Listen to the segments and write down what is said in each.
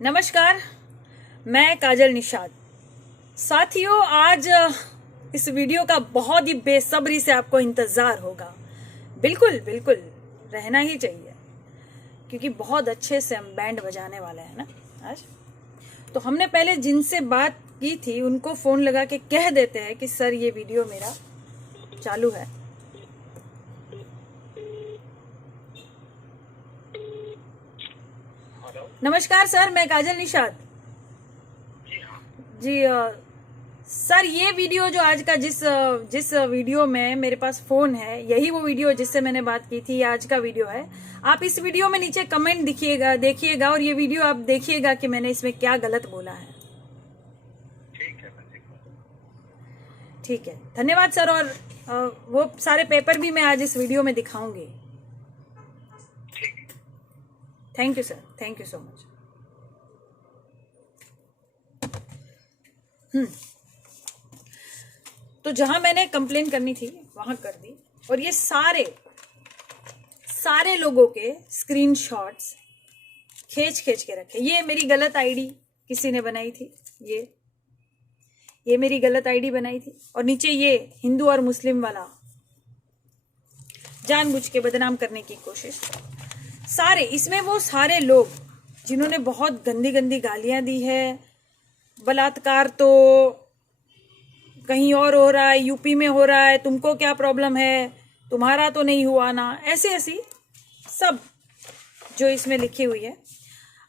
नमस्कार, मैं काजल निषाद। साथियों, आज इस वीडियो का बहुत ही बेसब्री से आपको इंतज़ार होगा। बिल्कुल बिल्कुल रहना ही चाहिए, क्योंकि बहुत अच्छे से हम बैंड बजाने वाले हैं ना आज। तो हमने पहले जिनसे बात की थी उनको फ़ोन लगा के कह देते हैं कि सर ये वीडियो मेरा चालू है। नमस्कार सर, मैं काजल निषाद जी। सर, ये वीडियो जो आज का जिस वीडियो में मेरे पास फोन है, यही वो वीडियो जिससे मैंने बात की थी, आज का वीडियो है। आप इस वीडियो में नीचे कमेंट देखिएगा और ये वीडियो आप देखिएगा कि मैंने इसमें क्या गलत बोला है। ठीक है, धन्यवाद सर। और वो सारे पेपर भी मैं आज इस वीडियो में दिखाऊंगी। Thank you sir, thank you so much. तो जहां मैंने कंप्लेन करनी थी वहां कर दी, और ये सारे लोगों के स्क्रीनशॉट्स खींच के रखे। ये मेरी गलत आईडी किसी ने बनाई थी, ये मेरी गलत आईडी बनाई थी, और नीचे ये हिंदू और मुस्लिम वाला जानबूझ के बदनाम करने की कोशिश। सारे इसमें वो सारे लोग जिन्होंने बहुत गंदी गंदी गालियां दी है। बलात्कार तो कहीं और हो रहा है, यूपी में हो रहा है, तुमको क्या प्रॉब्लम है, तुम्हारा तो नहीं हुआ ना, ऐसी सब जो इसमें लिखी हुई है।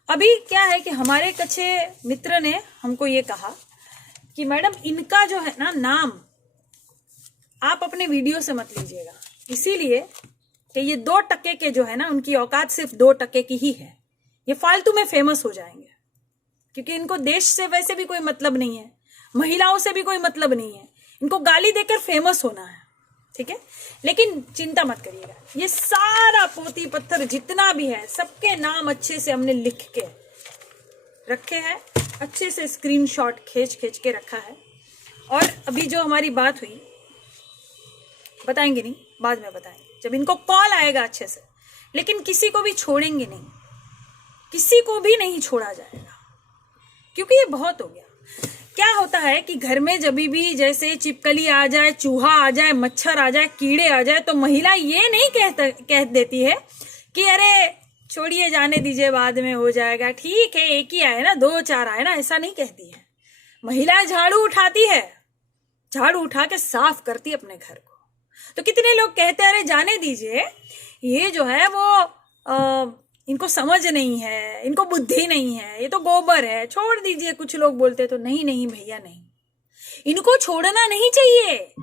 अभी क्या है कि हमारे एक अच्छे मित्र ने हमको ये कहा कि मैडम, इनका जो है ना नाम आप अपने वीडियो से मत लीजिएगा, इसीलिए कि ये 2% के जो है ना, उनकी औकात सिर्फ 2% की ही है। ये फालतू में फेमस हो जाएंगे, क्योंकि इनको देश से वैसे भी कोई मतलब नहीं है, महिलाओं से भी कोई मतलब नहीं है, इनको गाली देकर फेमस होना है। ठीक है, लेकिन चिंता मत करिएगा, ये सारा पोती पत्थर जितना भी है, सबके नाम अच्छे से हमने लिख के रखे हैं, अच्छे से स्क्रीनशॉट खींच के रखा है। और अभी जो हमारी बात हुई, बताएंगे नहीं, बाद में बताएंगे जब इनको कॉल आएगा अच्छे से। लेकिन किसी को भी छोड़ेंगे नहीं, किसी को भी नहीं छोड़ा जाएगा, क्योंकि ये बहुत हो गया। क्या होता है कि घर में जब भी जैसे चिपकली आ जाए, चूहा आ जाए, मच्छर आ जाए, कीड़े आ जाए, तो महिला ये नहीं कह देती है कि अरे छोड़िए, जाने दीजिए, बाद में हो जाएगा, ठीक है, एक ही आए ना, 2-4 आए ना, ऐसा नहीं कहती है। महिला झाड़ू उठाती है, झाड़ू उठा के साफ करती अपने घर को। तो कितने लोग कहते हैं अरे जाने दीजिए, ये जो है वो इनको समझ नहीं है, इनको बुद्धि नहीं है, ये तो गोबर है, छोड़ दीजिए। कुछ लोग बोलते तो नहीं भैया, नहीं, इनको छोड़ना नहीं चाहिए।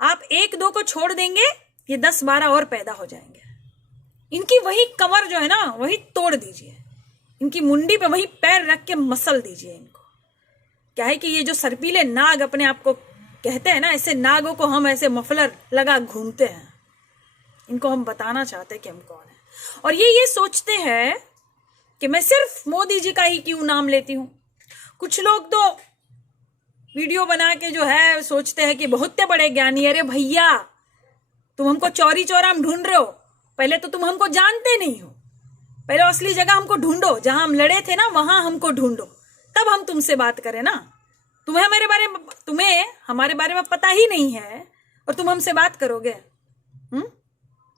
आप 1-2 को छोड़ देंगे, ये 10-12 और पैदा हो जाएंगे। इनकी वही कमर जो है ना, वही तोड़ दीजिए, इनकी मुंडी पे वही पैर रख के मसल दीजिए इनको। क्या है कि ये जो सर्पीले नाग अपने आप को कहते हैं ना, ऐसे नागों को हम ऐसे मफलर लगा घूमते हैं। इनको हम बताना चाहते हैं कि हम कौन है, और ये सोचते हैं कि मैं सिर्फ मोदी जी का ही क्यों नाम लेती हूं। कुछ लोग तो वीडियो बना के जो है सोचते हैं कि बहुत बड़े ज्ञानी। अरे भैया, तुम हमको चौरी चौरा में ढूंढ रहे हो, पहले तो तुम हमको जानते नहीं हो। पहले असली जगह हमको ढूंढो, जहां हम लड़े थे ना, वहां हमको ढूंढो, तब हम तुमसे बात करें ना। तुम्हें हमारे बारे में पता ही नहीं है और तुम हमसे बात करोगे?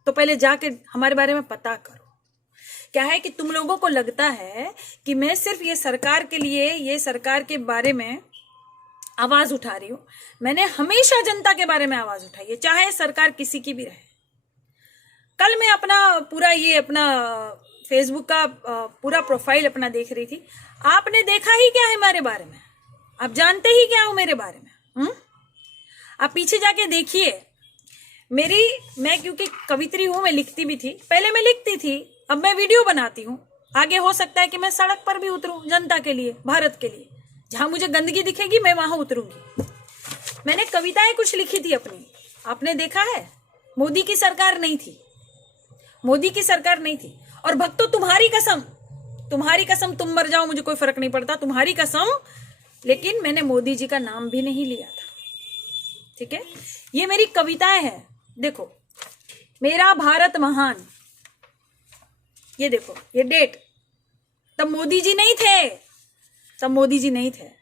तो पहले जाके हमारे बारे में पता करो। क्या है कि तुम लोगों को लगता है कि मैं सिर्फ ये सरकार के लिए, ये सरकार के बारे में आवाज उठा रही हूं। मैंने हमेशा जनता के बारे में आवाज उठाई है, चाहे सरकार किसी की भी रहे। कल मैं अपना फेसबुक का पूरा प्रोफाइल अपना देख रही थी। आपने देखा ही क्या है मेरे बारे में? आप जानते ही क्या हो मेरे बारे में? आप पीछे जाके देखिए। मैं क्योंकि कवित्री हूं, मैं लिखती भी थी, पहले मैं लिखती थी, अब मैं वीडियो बनाती हूं। आगे हो सकता है कि मैं सड़क पर भी उतरूं जनता के लिए, भारत के लिए। जहां मुझे गंदगी दिखेगी मैं वहां उतरूंगी। मैंने कविताएं कुछ लिखी थी अपनी, आपने देखा है। मोदी की सरकार नहीं थी, मोदी की सरकार नहीं थी। और भक्तों, तुम्हारी कसम तुम मर जाओ, मुझे कोई फर्क नहीं पड़ता, तुम्हारी कसम, लेकिन मैंने मोदी जी का नाम भी नहीं लिया था। ठीक है, ये मेरी कविताएं हैं। देखो, मेरा भारत महान, ये देखो, ये डेट, तब मोदी जी नहीं थे, तब मोदी जी नहीं थे,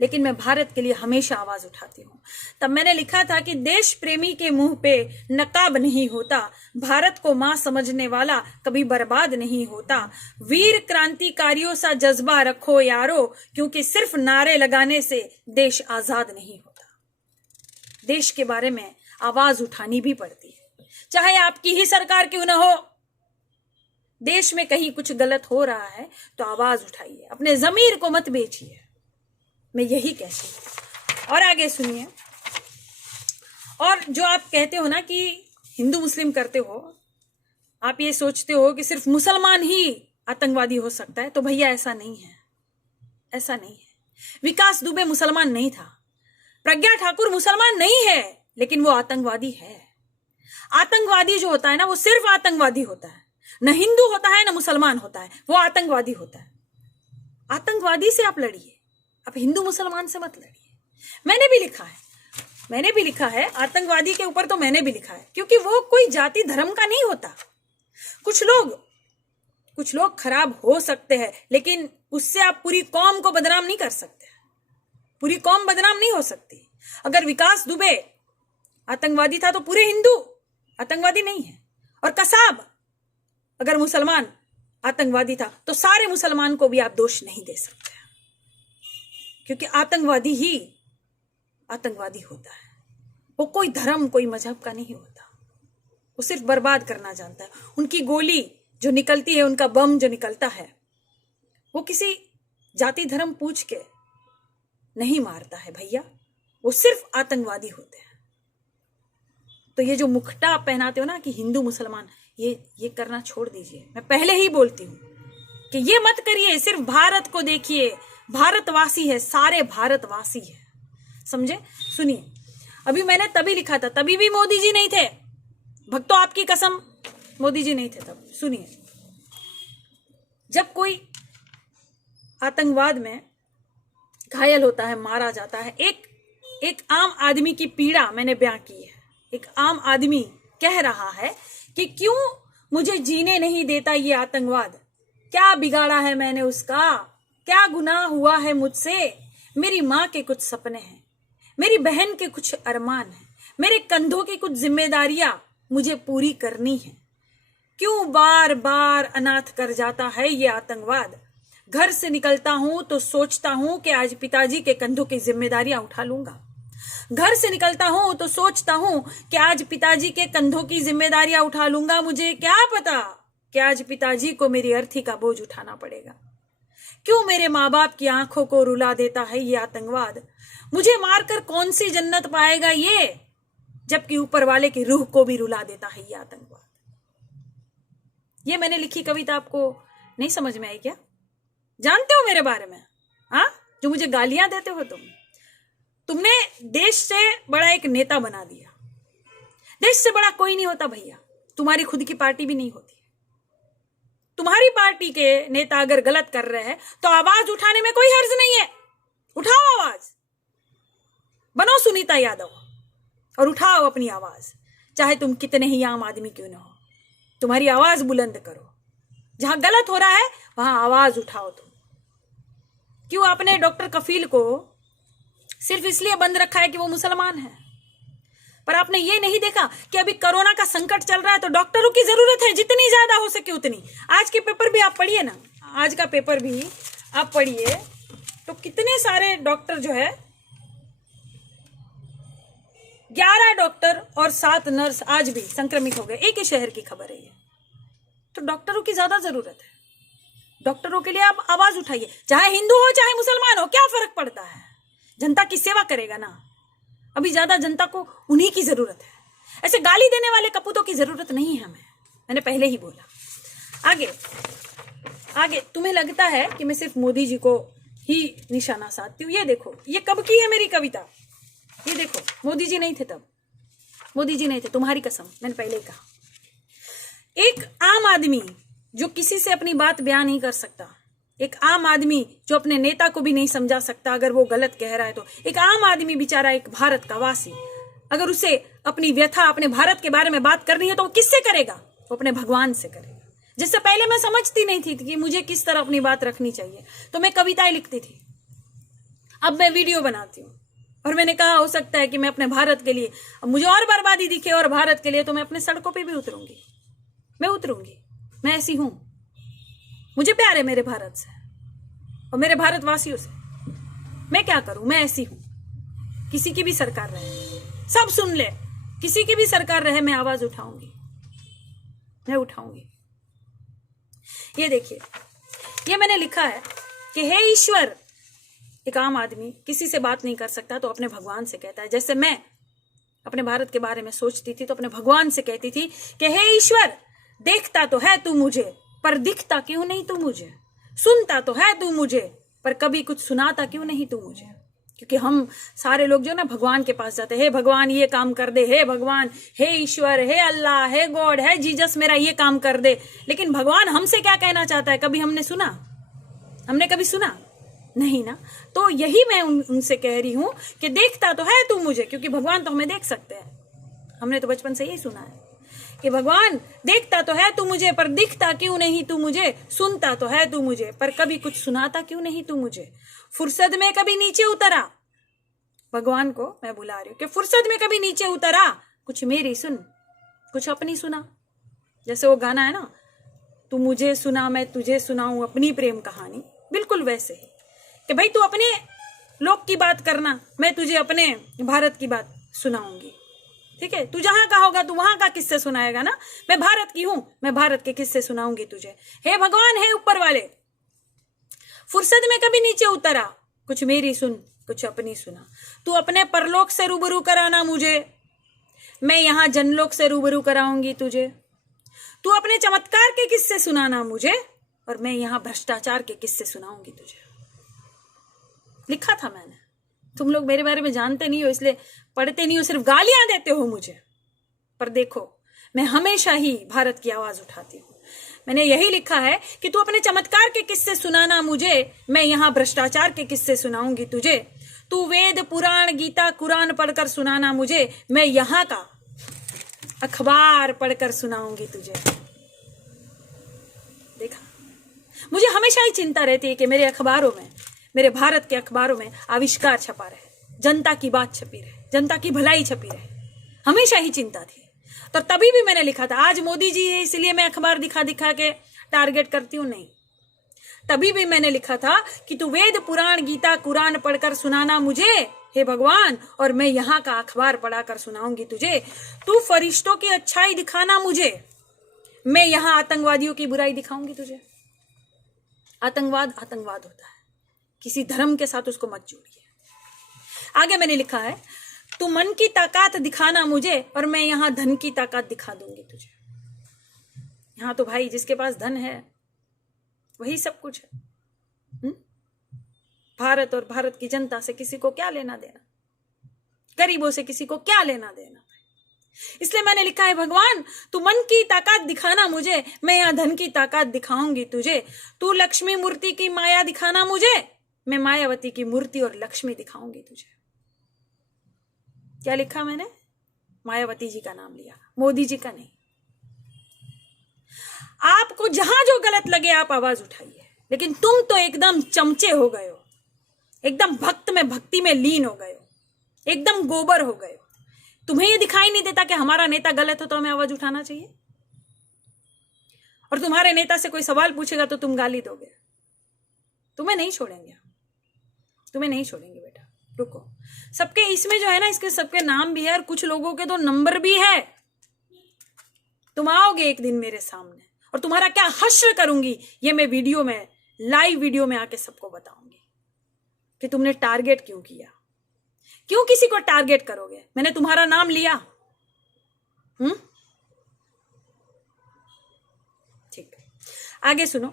लेकिन मैं भारत के लिए हमेशा आवाज उठाती हूँ। तब मैंने लिखा था कि देश प्रेमी के मुंह पे नकाब नहीं होता, भारत को मां समझने वाला कभी बर्बाद नहीं होता, वीर क्रांतिकारियों सा जज्बा रखो यारो, क्योंकि सिर्फ नारे लगाने से देश आजाद नहीं होता। देश के बारे में आवाज उठानी भी पड़ती है, चाहे आपकी ही सरकार क्यों ना हो। देश में कहीं कुछ गलत हो रहा है तो आवाज उठाइए, अपने जमीर को मत बेचिए, मैं यही कहती हूँ। और आगे सुनिए। और जो आप कहते हो ना कि हिंदू मुस्लिम करते हो, आप ये सोचते हो कि सिर्फ मुसलमान ही आतंकवादी हो सकता है, तो भैया ऐसा नहीं है, ऐसा नहीं है। विकास दुबे मुसलमान नहीं था, प्रज्ञा ठाकुर मुसलमान नहीं है, लेकिन वो आतंकवादी है। आतंकवादी जो होता है ना, वो सिर्फ आतंकवादी होता है, न हिंदू होता है न मुसलमान होता है, वो आतंकवादी होता है। आतंकवादी से आप लड़िए, आप हिंदू मुसलमान से मत लड़िए। मैंने भी लिखा है आतंकवादी के ऊपर, तो मैंने भी लिखा है, क्योंकि वो कोई जाति धर्म का नहीं होता। कुछ लोग खराब हो सकते हैं, लेकिन उससे आप पूरी कौम को बदनाम नहीं कर सकते। पूरी कौम बदनाम नहीं हो सकती। अगर विकास दुबे आतंकवादी था तो पूरे हिंदू आतंकवादी नहीं है, और कसाब अगर मुसलमान आतंकवादी था तो सारे मुसलमान को भी आप दोष नहीं दे सकते, क्योंकि आतंकवादी ही आतंकवादी होता है। वो कोई धर्म कोई मजहब का नहीं होता, वो सिर्फ बर्बाद करना जानता है। उनकी गोली जो निकलती है, उनका बम जो निकलता है, वो किसी जाति धर्म पूछ के नहीं मारता है भैया, वो सिर्फ आतंकवादी होते हैं। तो ये जो मुखटा आप पहनाते हो ना कि हिंदू मुसलमान, ये करना छोड़ दीजिए। मैं पहले ही बोलती हूँ कि ये मत करिए। सिर्फ भारत को देखिए, भारतवासी है, सारे भारतवासी है, समझे। सुनिए, अभी मैंने तभी लिखा था, तभी भी मोदी जी नहीं थे, भक्तों आपकी कसम मोदी जी नहीं थे तब। सुनिए, जब कोई आतंकवाद में घायल होता है, मारा जाता है, एक आम आदमी की पीड़ा मैंने बयां की है। एक आम आदमी कह रहा है कि क्यों मुझे जीने नहीं देता ये आतंकवाद, क्या बिगाड़ा है मैंने उसका, क्या गुनाह हुआ है मुझसे। मेरी माँ के कुछ सपने हैं, मेरी बहन के कुछ अरमान हैं, मेरे कंधों की कुछ जिम्मेदारियां मुझे पूरी करनी है। क्यों बार बार अनाथ कर जाता है ये आतंकवाद। घर से निकलता हूं तो सोचता हूं कि आज पिताजी के कंधों की जिम्मेदारियां उठा लूंगा। घर से निकलता हूं तो सोचता हूं कि आज पिताजी के कंधों की जिम्मेदारियां उठा लूंगा। मुझे क्या पता कि आज पिताजी को मेरी अर्थी का बोझ उठाना पड़ेगा। क्यों मेरे माँ बाप की आंखों को रुला देता है ये आतंकवाद। मुझे मारकर कौन सी जन्नत पाएगा ये, जबकि ऊपर वाले की रूह को भी रुला देता है ये आतंकवाद। ये मैंने लिखी कविता आपको नहीं समझ में आई क्या? जानते हो मेरे बारे में? हाँ, जो मुझे गालियां देते हो तुमने देश से बड़ा एक नेता बना दिया। देश से बड़ा कोई नहीं होता भैया, तुम्हारी खुद की पार्टी भी नहीं होती। तुम्हारी पार्टी के नेता अगर गलत कर रहे हैं तो आवाज उठाने में कोई हर्ज नहीं है। उठाओ आवाज, बनो सुनीता यादव और उठाओ अपनी आवाज, चाहे तुम कितने ही आम आदमी क्यों ना हो। तुम्हारी आवाज बुलंद करो, जहां गलत हो रहा है वहां आवाज उठाओ। तुम क्यों आपने डॉक्टर कफील को सिर्फ इसलिए बंद रखा है कि वो मुसलमान है, पर आपने ये नहीं देखा कि अभी कोरोना का संकट चल रहा है तो डॉक्टरों की जरूरत है, जितनी ज्यादा हो सके उतनी। आज के पेपर भी आप पढ़िए ना, आज का पेपर भी आप पढ़िए तो कितने सारे डॉक्टर जो है, 11 डॉक्टर और 7 नर्स आज भी संक्रमित हो गए। एक ही शहर की खबर है ये। तो डॉक्टरों की ज्यादा जरूरत है। डॉक्टरों के लिए आप आवाज उठाइए, चाहे हिंदू हो चाहे मुसलमान हो, क्या फर्क पड़ता है। जनता की सेवा करेगा ना। अभी ज्यादा जनता को उन्हीं की जरूरत है, ऐसे गाली देने वाले कपूतों की जरूरत नहीं है हमें। मैंने पहले ही बोला। आगे तुम्हें लगता है कि मैं सिर्फ मोदी जी को ही निशाना साधती हूँ। ये देखो, ये कब की है मेरी कविता, ये देखो। मोदी जी नहीं थे तब, मोदी जी नहीं थे, तुम्हारी कसम, मैंने पहले ही कहा। एक आम आदमी जो किसी से अपनी बात बयान नहीं कर सकता, एक आम आदमी जो अपने नेता को भी नहीं समझा सकता अगर वो गलत कह रहा है तो, एक आम आदमी बेचारा, एक भारत का वासी, अगर उसे अपनी व्यथा अपने भारत के बारे में बात करनी है तो वो किससे करेगा? वो अपने भगवान से करेगा। जिससे पहले मैं समझती नहीं थी कि मुझे किस तरह अपनी बात रखनी चाहिए, तो मैं कविताएं लिखती थी। अब मैं वीडियो बनाती हूँ और मैंने कहा हो सकता है कि मैं अपने भारत के लिए, अब मुझे और बर्बादी दिखे और भारत के लिए, तो मैं अपने सड़कों पे भी उतरूंगी, मैं उतरूंगी। मैं ऐसी हूं, मुझे प्यार है मेरे भारत से और मेरे भारतवासियों से। मैं क्या करूं, मैं ऐसी हूं। किसी की भी सरकार रहे, सब सुन ले, किसी की भी सरकार रहे, मैं आवाज उठाऊंगी, मैं उठाऊंगी। ये देखिए, ये मैंने लिखा है कि हे ईश्वर, एक आम आदमी किसी से बात नहीं कर सकता तो अपने भगवान से कहता है। जैसे मैं अपने भारत के बारे में सोचती थी तो अपने भगवान से कहती थी कि हे ईश्वर, देखता तो है तू मुझे, पर दिखता क्यों नहीं तू मुझे, सुनता तो है तू मुझे, पर कभी कुछ सुनाता क्यों नहीं तू मुझे। क्योंकि हम सारे लोग जो ना भगवान के पास जाते, हे भगवान ये काम कर दे, हे भगवान, हे ईश्वर, हे अल्लाह, हे गॉड, हे जीसस, मेरा ये काम कर दे। लेकिन भगवान हमसे क्या कहना चाहता है, कभी हमने सुना? हमने कभी सुना? नहीं ना। तो यही मैं उनसे कह रही हूं कि देखता तो है तू मुझे, क्योंकि भगवान तो हमें देख सकते हैं। हमने तो बचपन से यही सुना है कि भगवान देखता तो है तू मुझे, पर दिखता क्यों नहीं तू मुझे, सुनता तो है तू मुझे, पर कभी कुछ सुनाता क्यों नहीं तू मुझे। फुर्सत में कभी नीचे उतरा, भगवान को मैं बुला रही हूं कि फुर्सत में कभी नीचे उतरा, कुछ मेरी सुन, कुछ अपनी सुना। जैसे वो गाना है ना, तू मुझे सुना मैं तुझे सुनाऊं अपनी प्रेम कहानी, बिल्कुल वैसे ही कि भाई तू अपने लोग की बात करना, मैं तुझे अपने भारत की बात सुनाऊंगी। ठीक है, तू जहां का होगा तू वहां का किस्से सुनाएगा ना। मैं भारत की हूं, मैं भारत के किस्से सुनाऊंगी तुझे। हे भगवान, हे ऊपर वाले, फुर्सत में कभी नीचे उतरा, कुछ मेरी सुन, कुछ अपनी सुना। तू अपने परलोक से रूबरू कराना मुझे, मैं यहां जनलोक से रूबरू कराऊंगी तुझे। तू अपने चमत्कार के किस्से सुनाना मुझे, और मैं यहां भ्रष्टाचार के किस्से सुनाऊंगी तुझे। लिखा था मैंने। तुम लोग मेरे बारे में जानते नहीं हो, इसलिए पढ़ते नहीं हो, सिर्फ गालियां देते हो मुझे। पर देखो, मैं हमेशा ही भारत की आवाज उठाती हूं। मैंने यही लिखा है कि तू अपने चमत्कार के किस्से सुनाना मुझे, मैं यहां भ्रष्टाचार के किस्से सुनाऊंगी तुझे। तू वेद पुराण गीता कुरान पढ़कर सुनाना मुझे, मैं यहां का अखबार पढ़कर सुनाऊंगी तुझे। देखा, मुझे हमेशा ही चिंता रहती है कि मेरे अखबारों में, मेरे भारत के अखबारों में आविष्कार छपा रहे, जनता की बात छपी रहे, जनता की भलाई छपी रहे। हमेशा ही चिंता थी। तो तभी भी मैंने लिखा था, आज मोदी जी है इसलिए मैं अखबार दिखा दिखा के टारगेट करती हूं, नहीं। तभी भी मैंने लिखा था कि तू वेद पुराण गीता कुरान पढ़कर सुनाना मुझे, हे भगवान, और मैं यहां का अखबार पढ़ाकर सुनाऊंगी तुझे। तू फरिश्तों की अच्छाई दिखाना मुझे, मैं यहां आतंकवादियों की बुराई दिखाऊंगी तुझे। आतंकवाद आतंकवाद होता है, किसी धर्म के साथ उसको मत जोड़िए। आगे मैंने लिखा है, तू मन की ताकत दिखाना मुझे, और मैं यहां धन की ताकत दिखा दूंगी तुझे। यहां तो भाई जिसके पास धन है वही सब कुछ है। भारत और भारत की जनता से किसी को क्या लेना देना, गरीबों से किसी को क्या लेना देना। इसलिए मैंने लिखा है, भगवान तू मन की ताकत दिखाना मुझे, मैं यहां धन की ताकत दिखाऊंगी तुझे। तू लक्ष्मी मूर्ति की माया दिखाना मुझे, मैं मायावती की मूर्ति और लक्ष्मी दिखाऊंगी तुझे। क्या लिखा मैंने? मायावती जी का नाम लिया, मोदी जी का नहीं। आपको जहां जो गलत लगे आप आवाज उठाइए, लेकिन तुम तो एकदम चमचे हो गए हो, एकदम भक्त में भक्ति में लीन हो गए हो, एकदम गोबर हो गए हो। तुम्हें ये दिखाई नहीं देता कि हमारा नेता गलत हो तो हमें आवाज उठाना चाहिए, और तुम्हारे नेता से कोई सवाल पूछेगा तो तुम गाली दोगे। तुम्हें नहीं छोड़ेंगे, तुम्हें नहीं छोड़ेंगे बेटा, रुको। सबके इसमें जो है ना, इसके सबके नाम भी है और कुछ लोगों के तो नंबर भी है। तुम आओगे एक दिन मेरे सामने और तुम्हारा क्या हश्र करूंगी ये मैं वीडियो में, लाइव वीडियो में आके सबको बताऊंगी कि तुमने टारगेट क्यों किया, क्यों किसी को टारगेट करोगे। मैंने तुम्हारा नाम लिया। ठीक है, आगे सुनो।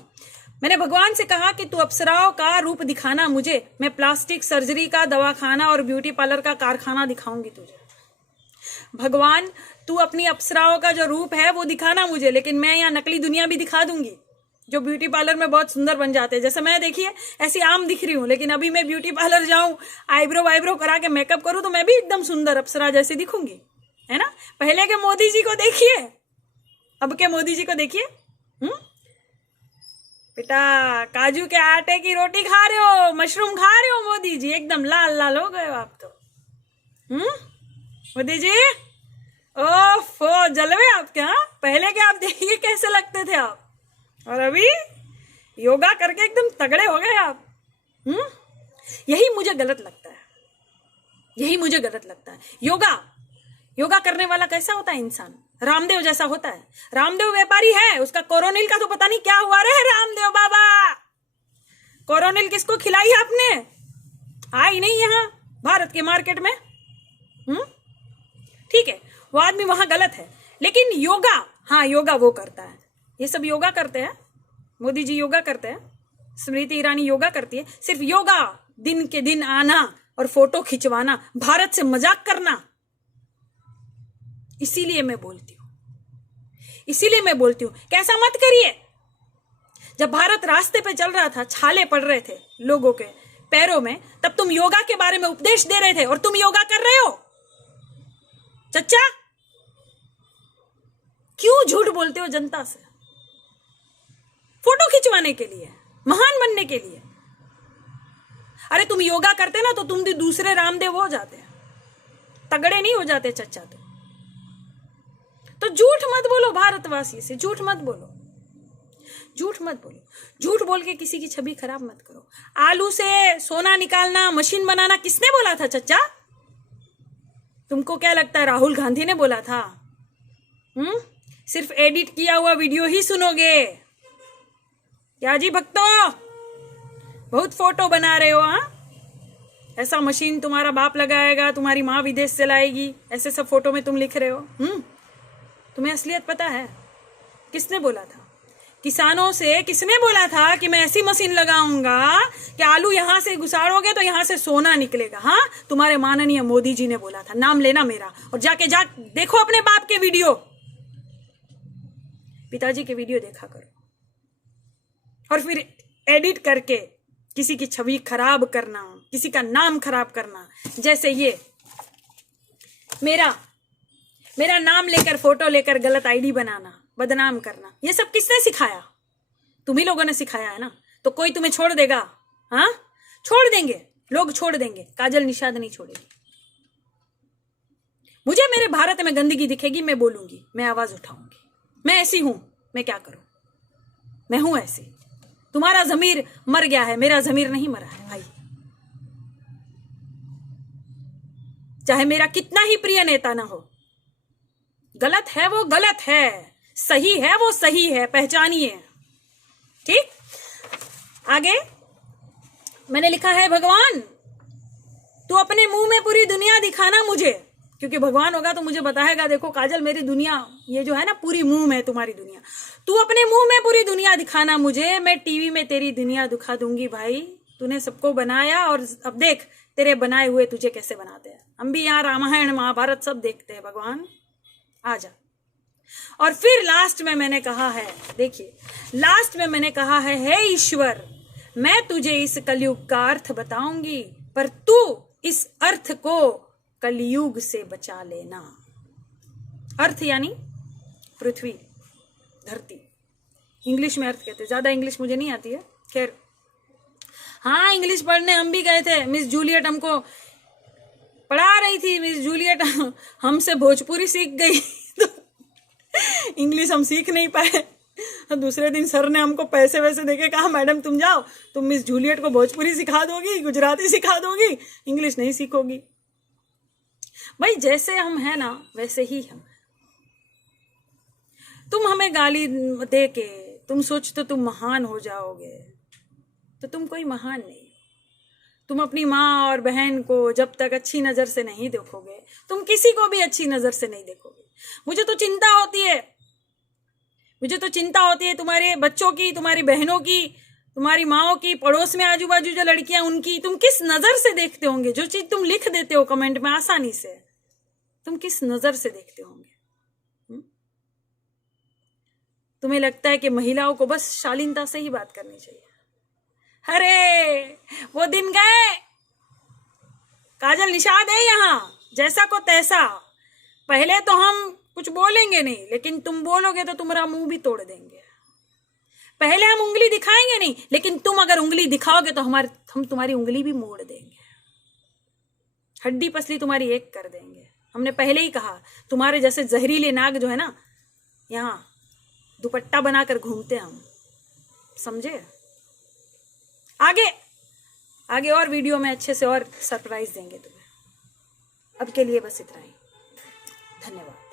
मैंने भगवान से कहा कि तू अप्सराओं का रूप दिखाना मुझे, मैं प्लास्टिक सर्जरी का दवाखाना और ब्यूटी पार्लर का कारखाना दिखाऊंगी तुझे। भगवान तू अपनी अप्सराओं का जो रूप है वो दिखाना मुझे, लेकिन मैं यहाँ नकली दुनिया भी दिखा दूंगी, जो ब्यूटी पार्लर में बहुत सुंदर बन जाते हैं। जैसे मैं देखिए ऐसी आम दिख रही हूँ, लेकिन अभी मैं ब्यूटी पार्लर जाऊं, आईब्रो करा के मेकअप करूं तो मैं भी एकदम सुंदर अप्सरा जैसी दिखूंगी, है ना। पहले के मोदी जी को देखिए, अब के मोदी जी को देखिए। बेटा काजू के आटे की रोटी खा रहे हो, मशरूम खा रहे हो मोदी जी, एकदम लाल लाल हो गए हो आप तो। मोदी जी ओफो जलवे आपके। हाँ पहले के आप देखिए कैसे लगते थे आप, और अभी योगा करके एकदम तगड़े हो गए आप। यही मुझे गलत लगता है, यही मुझे गलत लगता है। योगा करने वाला कैसा होता है इंसान? रामदेव जैसा होता है। रामदेव व्यापारी है, उसका कोरोनिल का तो पता नहीं क्या हुआ रे रामदेव बाबा। कोरोनिल किसको खिलाई आपने? आई नहीं यहाँ भारत के मार्केट में। ठीक है वो आदमी वहां गलत है, लेकिन योगा, हाँ योगा वो करता है। ये सब योगा करते हैं, मोदी जी योगा करते हैं, स्मृति ईरानी योगा करती है। सिर्फ योगा दिन के दिन आना और फोटो खिंचवाना, भारत से मजाक करना। इसीलिए मैं बोलती हूं कैसा मत करिए। जब भारत रास्ते पे चल रहा था, छाले पड़ रहे थे लोगों के पैरों में, तब तुम योगा के बारे में उपदेश दे रहे थे और तुम योगा कर रहे हो। चच्चा क्यों झूठ बोलते हो जनता से? फोटो खिंचवाने के लिए, महान बनने के लिए। अरे तुम योगा करते ना तो तुम भी दूसरे रामदेव हो जाते, तगड़े नहीं हो जाते चच्चा। तो झूठ मत बोलो भारतवासी से, झूठ मत बोलो। झूठ बोल के किसी की छवि खराब मत करो। आलू से सोना निकालना, मशीन बनाना किसने बोला था चच्चा? तुमको क्या लगता है राहुल गांधी ने बोला था? सिर्फ एडिट किया हुआ वीडियो ही सुनोगे क्या जी भक्तों? बहुत फोटो बना रहे हो। हाँ ऐसा मशीन तुम्हारा बाप लगाएगा, तुम्हारी माँ विदेश से लाएगी, ऐसे सब फोटो में तुम लिख रहे हो। तुम्हें असलियत पता है? किसने बोला था? किसानों से किसने बोला था कि मैं ऐसी मशीन लगाऊंगा कि आलू यहां से घुसाड़ोगे तो यहां से सोना निकलेगा? हाँ तुम्हारे माननीय मोदी जी ने बोला था। नाम लेना मेरा, और जाके देखो अपने बाप के वीडियो, पिताजी के वीडियो देखा करो, और फिर एडिट करके किसी की छवि खराब करना, किसी का नाम खराब करना। जैसे ये मेरा नाम लेकर, फोटो लेकर गलत आईडी बनाना, बदनाम करना, ये सब किसने सिखाया? तुम ही लोगों ने सिखाया है ना। तो कोई तुम्हें छोड़ देगा? हाँ छोड़ देंगे, लोग छोड़ देंगे, काजल निषाद नहीं छोड़ेगी। मुझे मेरे भारत में गंदगी दिखेगी, मैं बोलूंगी, मैं आवाज उठाऊंगी। मैं ऐसी हूं, मैं क्या करूं? मैं हूं ऐसी। तुम्हारा जमीर मर गया है, मेरा जमीर नहीं मरा है भाई। चाहे मेरा कितना ही प्रिय नेता ना हो, गलत है वो गलत है, सही है वो सही है, पहचानिए। ठीक, आगे मैंने लिखा है, भगवान तू अपने मुंह में पूरी दुनिया दिखाना मुझे, क्योंकि भगवान होगा तो मुझे बताएगा, देखो काजल मेरी दुनिया ये जो है ना पूरी मुंह में तुम्हारी दुनिया, तू अपने मुंह में पूरी दुनिया दिखाना मुझे, मैं टीवी में तेरी दुनिया दिखा दूंगी। भाई तूने सबको बनाया और अब देख तेरे बनाए हुए तुझे कैसे बनाते हैं। हम भी यहाँ रामायण महाभारत सब देखते हैं, भगवान आजा। और फिर लास्ट में मैंने कहा है, देखिए लास्ट में मैंने कहा है, हे ईश्वर मैं तुझे इस कलयुग का अर्थ बताऊंगी, पर तू इस अर्थ को कलयुग से बचा लेना। अर्थ यानी पृथ्वी, धरती, इंग्लिश में अर्थ कहते हैं। ज्यादा इंग्लिश मुझे नहीं आती है, खैर हाँ इंग्लिश पढ़ने हम भी गए थे। मिस जूलियट हमको पढ़ा रही थी, मिस जूलियट हमसे भोजपुरी सीख गई तो इंग्लिश हम सीख नहीं पाए। तो दूसरे दिन सर ने हमको पैसे वैसे देके कहा, मैडम तुम जाओ, तुम मिस जूलियट को भोजपुरी सिखा दोगी, गुजराती सिखा दोगी, इंग्लिश नहीं सीखोगी। भाई जैसे हम हैं ना वैसे ही हम। तुम हमें गाली दे के तुम सोचते तुम महान हो जाओगे, तो तुम कोई महान नहीं। तुम अपनी माँ और बहन को जब तक अच्छी नजर से नहीं देखोगे, तुम किसी को भी अच्छी नजर से नहीं देखोगे। मुझे तो चिंता होती है तुम्हारे बच्चों की, तुम्हारी बहनों की, तुम्हारी माओ की, पड़ोस में आजू बाजू जो लड़कियां उनकी, तुम किस नजर से देखते होंगे। जो चीज तुम लिख देते हो कमेंट में आसानी से, तुम किस नजर से देखते होंगे। तुम्हें लगता है कि महिलाओं को बस शालीनता से ही बात करनी चाहिए। अरे वो दिन गए, काजल निषाद है यहाँ, जैसा को तैसा। पहले तो हम कुछ बोलेंगे नहीं, लेकिन तुम बोलोगे तो तुम्हारा मुंह भी तोड़ देंगे। पहले हम उंगली दिखाएंगे नहीं, लेकिन तुम अगर उंगली दिखाओगे तो हम तुम्हारी उंगली भी मोड़ देंगे, हड्डी पसली तुम्हारी एक कर देंगे। हमने पहले ही कहा, तुम्हारे जैसे जहरीले नाग जो है ना, यहाँ दुपट्टा बनाकर घूमते हम, समझे? आगे और वीडियो में अच्छे से और सरप्राइज देंगे तुम्हें। अब के लिए बस इतना ही। धन्यवाद।